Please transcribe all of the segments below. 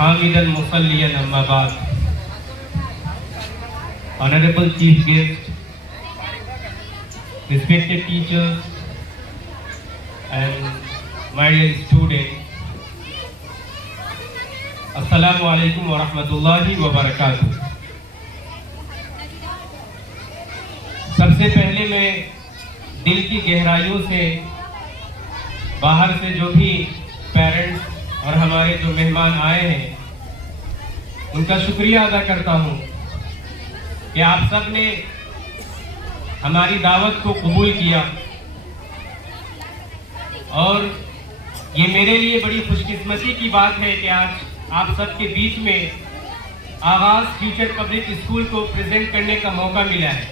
حامدا مصلیا اما بعد. Honorable Chief Guest, respected teachers and my dear students, Assalamu alaikum wa rahmatullahi wa barakatuh. सबसे पहले मैं दिल की गहराइयों से बाहर से जो भी पेरेंट्स और हमारे जो मेहमान आए हैं उनका शुक्रिया अदा करता हूँ कि आप सब ने हमारी दावत को कबूल किया और ये मेरे लिए बड़ी खुशकिस्मती की बात है कि आज आप सबके बीच में आगाज फ्यूचर पब्लिक स्कूल को प्रेजेंट करने का मौका मिला है.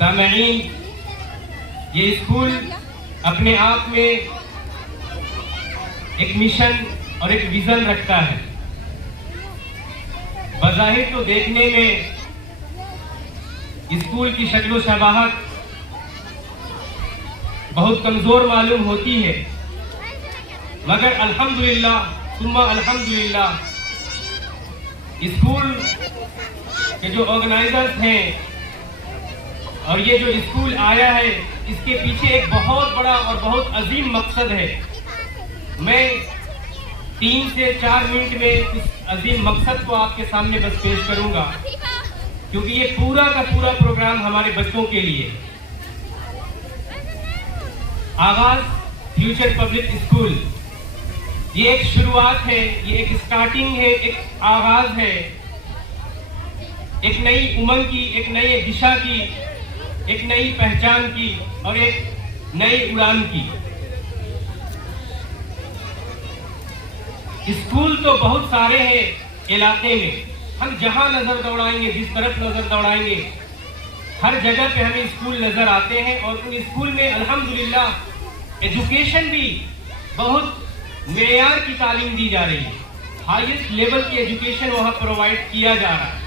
सामईन, ये स्कूल अपने आप में एक मिशन और एक विजन रखता है. बज़ाहिर तो देखने में स्कूल की शक्ल शबाहत बहुत कमजोर मालूम होती है, मगर अल्हम्दुलिल्लाह सुम्मा अल्हम्दुलिल्लाह स्कूल के जो ऑर्गेनाइजर्स हैं और ये जो स्कूल आया है इसके पीछे एक बहुत बड़ा और बहुत अजीम मकसद है. मैं 3 से 4 मिनट में इस अजीम मकसद को आपके सामने बस पेश करूंगा, क्योंकि ये पूरा का पूरा प्रोग्राम हमारे बच्चों के लिए. आगाज फ्यूचर पब्लिक स्कूल ये एक शुरुआत है, ये एक स्टार्टिंग है, एक आगाज है, एक नई उमंग की, एक नई दिशा की, एक नई पहचान की और एक नई उड़ान की. स्कूल तो बहुत सारे हैं इलाके में, हम जहां नजर दौड़ाएंगे, जिस तरफ नजर दौड़ाएंगे, हर जगह पे हमें स्कूल नजर आते हैं. और उन स्कूल में अल्हम्दुलिल्लाह एजुकेशन भी बहुत मेयार की तालीम दी जा रही है, हाईएस्ट लेवल की एजुकेशन वहां प्रोवाइड किया जा रहा है.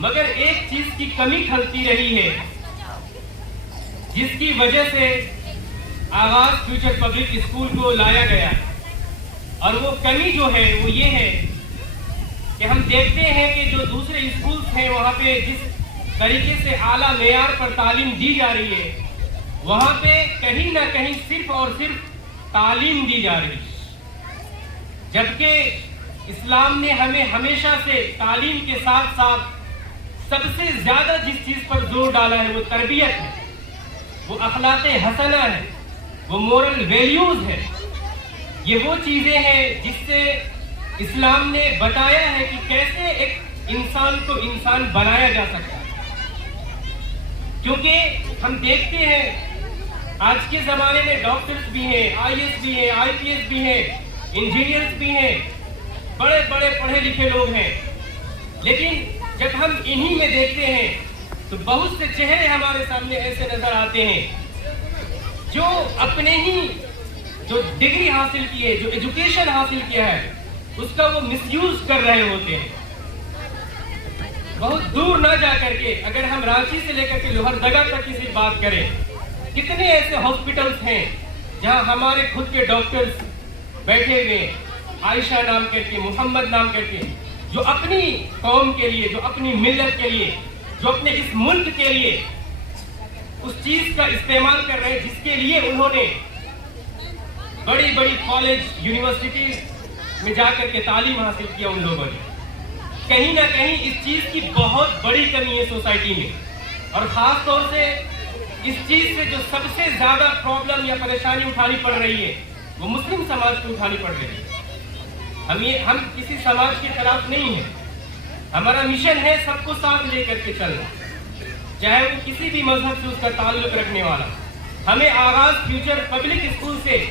मगर एक चीज की कमी खलती रही है, जिसकी वजह से आगाज फ्यूचर पब्लिक स्कूल को लाया गया, और वो कमी जो है वो ये है कि हम देखते हैं कि जो दूसरे स्कूल्स हैं वहाँ पे जिस तरीके से आला मेयार पर तालीम दी जा रही है, वहाँ पे कहीं ना कहीं सिर्फ और सिर्फ तालीम दी जा रही है. जबकि इस्लाम ने हमें हमेशा से तालीम के साथ साथ सबसे ज्यादा जिस चीज पर जोर डाला है वो तरबियत है, वो अखलाक़े हसना है, वो मोरल वैल्यूज है. ये वो चीजें हैं जिससे इस्लाम ने बताया है कि कैसे एक इंसान को इंसान बनाया जा सकता है. क्योंकि हम देखते हैं आज के जमाने में डॉक्टर्स भी हैं, आईएएस भी हैं, आईपीएस भी हैं, इंजीनियर्स भी हैं, बड़े बड़े पढ़े लिखे लोग हैं. लेकिन जब हम इन्हीं में देखते हैं तो बहुत से चेहरे हमारे सामने ऐसे नजर आते हैं जो अपने ही जो डिग्री हासिल की है, जो एजुकेशन हासिल किया है, उसका वो मिसयूज कर रहे होते हैं. बहुत दूर ना जा करके अगर हम रांची से लेकर के लोहरदगा तक की सिर्फ बात करें, कितने ऐसे हॉस्पिटल्स हैं जहां हमारे खुद के डॉक्टर्स बैठे हुए, आयशा नाम करके, मोहम्मद नाम करके, जो अपनी कौम के लिए, जो अपनी मिल्लत के लिए, जो अपने इस मुल्क के लिए उस चीज का इस्तेमाल कर रहे हैं जिसके लिए उन्होंने बड़ी बड़ी कॉलेज यूनिवर्सिटी में जाकर के तालीम हासिल किया. उन लोगों ने कहीं ना कहीं इस चीज की बहुत बड़ी कमी है सोसाइटी में, और खास तौर से इस चीज से जो सबसे ज्यादा प्रॉब्लम या परेशानी उठानी पड़ रही है वो मुस्लिम समाज को उठानी पड़ रही है. हम किसी समाज के खिलाफ नहीं है, हमारा मिशन है सबको साथ लेकर के चलना, चाहे वो किसी भी मजहब से उसका ताल्लुक रखने वाला. हमें आगाज फ्यूचर पब्लिक स्कूल से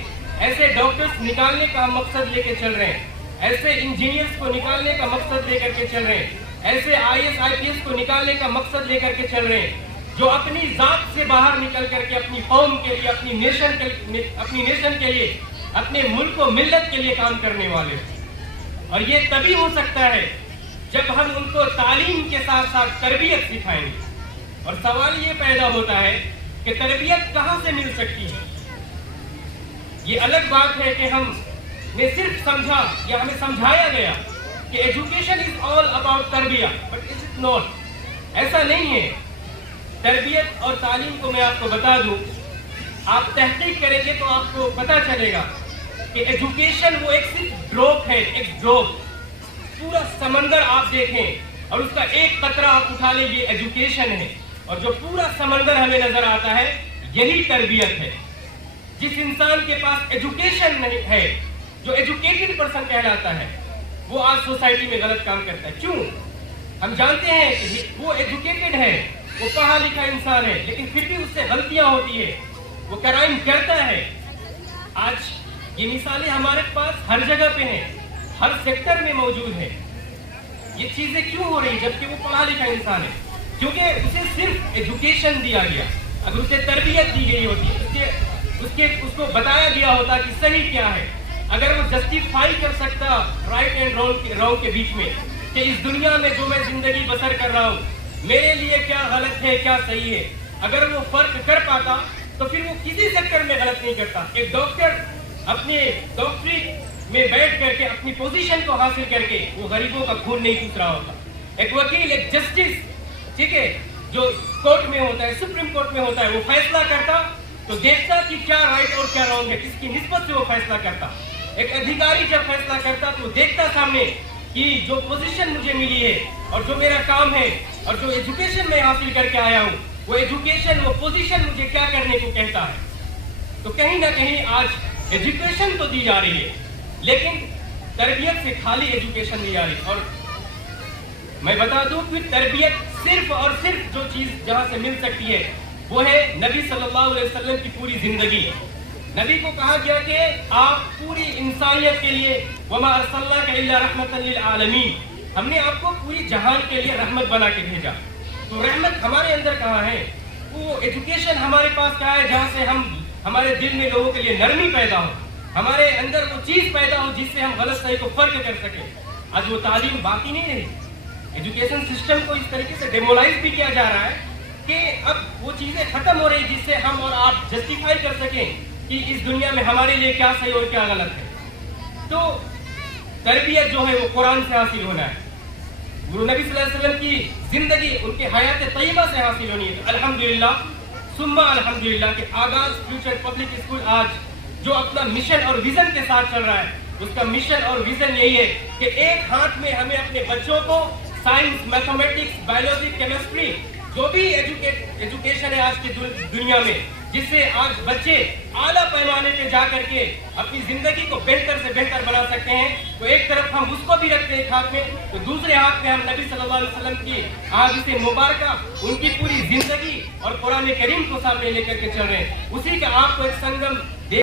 ऐसे डॉक्टर्स निकालने का मकसद लेके चल रहे हैं, ऐसे इंजीनियर्स को निकालने का मकसद लेकर के चल रहे हैं, ऐसे आईएएस आईपीएस को निकालने का मकसद लेकर के चल रहे हैं, जो अपनी जात से बाहर निकल करके अपनी कौम के लिए, अपनी नेशन के लिए, अपने मुल्क को मिल्लत के लिए काम करने वाले. और ये तभी हो सकता है जब हम उनको तालीम के साथ साथ तरबियत सिखाएंगे. और सवाल ये पैदा होता है कि तरबियत कहाँ से मिल सकती है. ये अलग बात है कि हम میں صرف سمجھا یا ہمیں سمجھایا گیا کہ ایجوکیشن از آل اباؤٹ تربیہ، بٹ اٹ از ناٹ، ایسا نہیں ہے۔ تربیت اور تعلیم کو میں آپ کو بتا دوں، آپ تحقیق کریں گے تو آپ کو پتہ چلے گا کہ ایجوکیشن وہ ایک صرف ڈراپ ہے، ایک ڈراپ۔ پورا سمندر آپ دیکھیں اور اس کا ایک قطرہ آپ اٹھا لیں، یہ ایجوکیشن ہے، اور جو پورا سمندر ہمیں نظر آتا ہے یہی تربیت ہے۔ جس انسان کے پاس ایجوکیشن نہیں ہے، جو ایجوکیٹڈ پرسن کہلاتا ہے، وہ آج سوسائٹی میں غلط کام کرتا ہے۔ کیوں؟ ہم جانتے ہیں کہ وہ ایجوکیٹڈ ہے، وہ پڑھا لکھا انسان ہے، لیکن پھر بھی اس سے غلطیاں ہوتی ہے، وہ کرائم کرتا ہے۔ آج یہ مثالیں ہمارے پاس ہر جگہ پہ ہیں، ہر سیکٹر میں موجود ہے۔ یہ چیزیں کیوں ہو رہی جبکہ وہ پڑھا لکھا انسان ہے؟ کیونکہ اسے صرف ایجوکیشن دیا گیا۔ اگر اسے تربیت دی گئی ہوتی، اس کو بتایا گیا ہوتا کہ صحیح کیا ہے، اگر وہ جسٹیفائی کر سکتا رائٹ اینڈ رانگ کے بیچ میں، کہ اس دنیا میں جو میں زندگی بسر کر رہا ہوں میرے لیے کیا غلط ہے کیا صحیح ہے، اگر وہ فرق کر پاتا تو پھر وہ کسی سیکٹر میں غلط نہیں کرتا۔ ایک ڈاکٹر اپنے ڈاکٹری میں بیٹھ کر کے اپنی پوزیشن کو حاصل کر کے وہ غریبوں کا خون نہیں چوس رہا ہوتا۔ ایک وکیل، ایک جسٹس، ٹھیک ہے، جو کورٹ میں ہوتا ہے، سپریم کورٹ میں ہوتا ہے، وہ فیصلہ کرتا تو دیکھتا کہ کیا رائٹ اور کیا رانگ ہے، کس کی نسبت سے وہ فیصلہ کرتا۔ ایک ادھیکاری جب فیصلہ کرتا تو دیکھتا سامنے کہ جو پوزیشن مجھے ملی ہے اور جو میرا کام ہے اور جو ایجوکیشن میں حاصل کر کے آیا ہوں، وہ ایجوکیشن، وہ پوزیشن مجھے کیا کرنے کو کہتا ہے۔ تو کہیں نہ کہیں آج ایجوکیشن تو دی جا رہی ہے، لیکن تربیت سے خالی ایجوکیشن دی جا رہی ہے۔ اور میں بتا دوں کہ تربیت صرف اور صرف جو چیز جہاں سے مل سکتی ہے وہ ہے نبی صلی اللہ علیہ وسلم کی پوری زندگی۔ نبی کو کہا گیا کہ آپ پوری انسانیت کے لیے وما ارسلناک الا رحمۃ للعالمین، ہم نے آپ کو پوری جہان کے لیے رحمت بنا کے بھیجا۔ تو رحمت ہمارے اندر کہاں ہے؟ وہ ایجوکیشن ہمارے پاس کہاں ہے جہاں سے ہمارے دل میں لوگوں کے لیے نرمی پیدا ہو، ہمارے اندر وہ چیز پیدا ہو جس سے ہم غلط صحیح کو فرق کر سکیں۔ آج وہ تعلیم باقی نہیں رہی۔ ایجوکیشن سسٹم کو اس طریقے سے ڈیمولائز بھی کیا جا رہا ہے کہ اب وہ چیزیں ختم ہو رہی جس سے ہم اور آپ جسٹیفائی کر سکیں کہ اس دنیا میں ہمارے لیے کیا صحیح اور کیا غلط ہے۔ تو تربیت جو ہے وہ قرآن سے حاصل ہونا ہے، گرو نبی صلی اللہ علیہ وسلم کی زندگی، ان کے حیات طیبہ سے حاصل ہونی ہے۔ الحمدللہ ثم الحمدللہ کہ آغاز فیوچر پبلک اسکول آج جو اپنا مشن اور ویژن کے ساتھ چل رہا ہے، اس کا مشن اور ویژن یہی ہے کہ ایک ہاتھ میں ہمیں اپنے بچوں کو سائنس، میتھمیٹکس، بایولوجی، کیمسٹری، جو بھی ایجوکیشن ہے آج کی دنیا میں، جس سے آج بچے اعلیٰ پیمانے پہ جا کر کے اپنی زندگی کو بہتر سے بہتر بنا سکتے ہیں، تو ایک طرف ہم اس کو بھی رکھتے ہیں ایک ہاتھ میں، تو دوسرے ہاتھ میں ہم نبی صلی اللہ علیہ وسلم کی احادیث مبارکہ، ان کی پوری زندگی اور قرآن کریم کو سامنے لے کر کے چل رہے ہیں۔ اسی کا آپ کو ایک سنگم